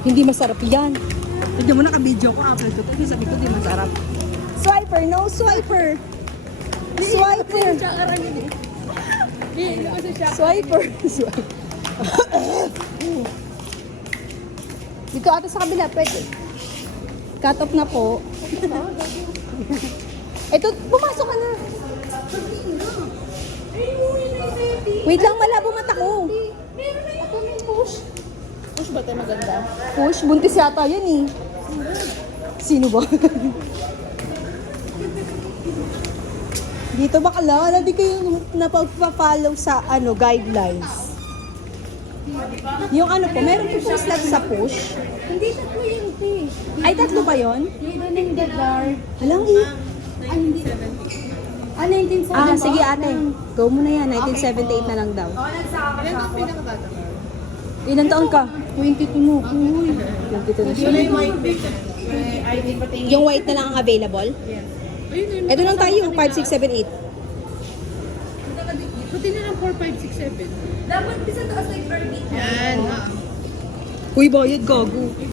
Hindi masarap yan. Tignan mo, naka-video ko, upload ko. Kasi sabi ko, di masarap. Swiper, no swiper. Swiper. Swiper. Swiper. Dito ata sa kabila, pwede. Cut off na po. Ito, pumasok ka na. Wait lang, malabo mata ko. Push ba tayo maganda? Push, buntis yata yan eh. Sino ba? Dito bakla, hindi kayo napagpa-follow sa guidelines. Yung po, meron po pong slot sa push. Hindi tatlo yun, te. Ay, tatlo ba yun? Yung iba ng Gadar. Alang eh. Ay, hindi. 1970. Sige ate, go mo na yan. 1978 na lang daw. Ilan ang pinakabata? Ilang taon ka? 22 mo. Uy. 22 na siya. Wala yung white big. ID pati. Yung white na lang ang available? Ito lang tayo, 5, 6, 7, 8. Pati na lang 4, 5, 6, 7. Dapat bisa taas like Irving. Yan. Uy, bayad gago.